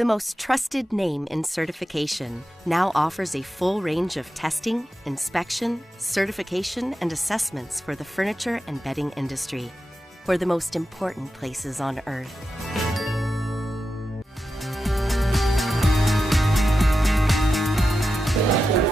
The most trusted name in certification now offers a full range of testing, inspection, certification, and assessments for the furniture and bedding industry, for the most important places on earth.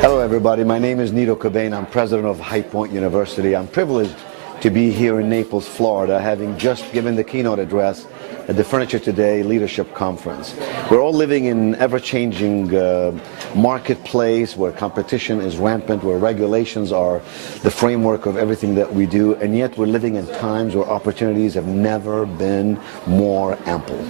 Hello everybody, my name is Nido Qubein. I'm president of High Point University. I'm privileged to be here in Naples, Florida, having just given the keynote address at the Furniture Today Leadership Conference. We're all living in an ever-changing marketplace where competition is rampant, where regulations are the framework of everything that we do, and yet we're living in times where opportunities have never been more ample.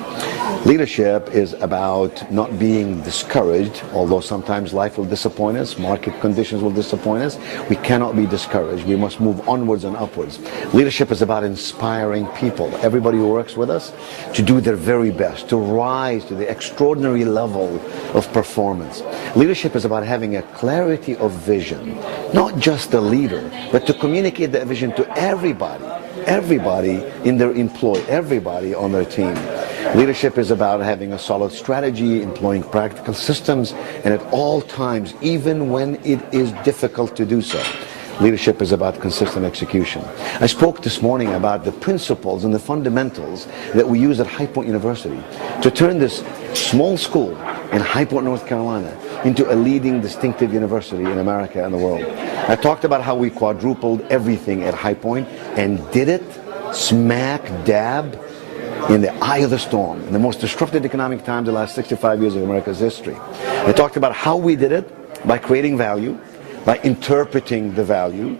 Leadership is about not being discouraged, although sometimes life will disappoint us, market conditions will disappoint us. We cannot be discouraged. We must move onwards and upwards. Leadership is about inspiring people, everybody who works with us, to do their very best, to rise to the extraordinary level of performance. Leadership is about having a clarity of vision, not just the leader, but to communicate that vision to everybody in their employ, everybody on their team. Leadership is about having a solid strategy, employing practical systems, and at all times, even when it is difficult to do so. Leadership is about consistent execution. I spoke this morning about the principles and the fundamentals that we use at High Point University to turn this small school in High Point, North Carolina, into a leading distinctive university in America and the world. I talked about how we quadrupled everything at High Point and did it smack dab in the eye of the storm, in the most disrupted economic times of the last 65 years of America's history. I talked about how we did it by creating value, by interpreting the value,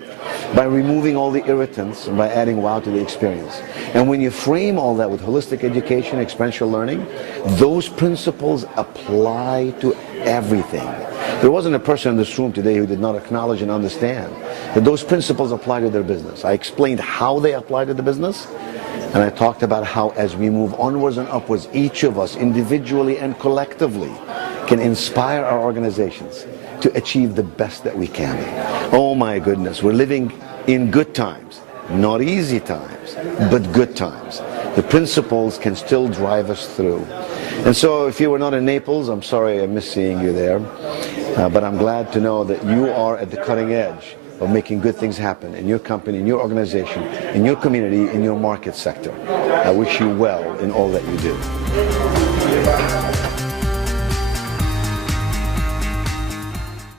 by removing all the irritants, and by adding wow to the experience. And when you frame all that with holistic education, experiential learning, those principles apply to everything. There wasn't a person in this room today who did not acknowledge and understand that those principles apply to their business. I explained how they apply to the business, and I talked about how as we move onwards and upwards, each of us individually and collectively can inspire our organizations to achieve the best that we can. Oh my goodness, we're living in good times, not easy times, but good times. The principles can still drive us through. And so if you were not in Naples, I'm sorry I missed seeing you there, but I'm glad to know that you are at the cutting edge of making good things happen in your company, in your organization, in your community, in your market sector. I wish you well in all that you do.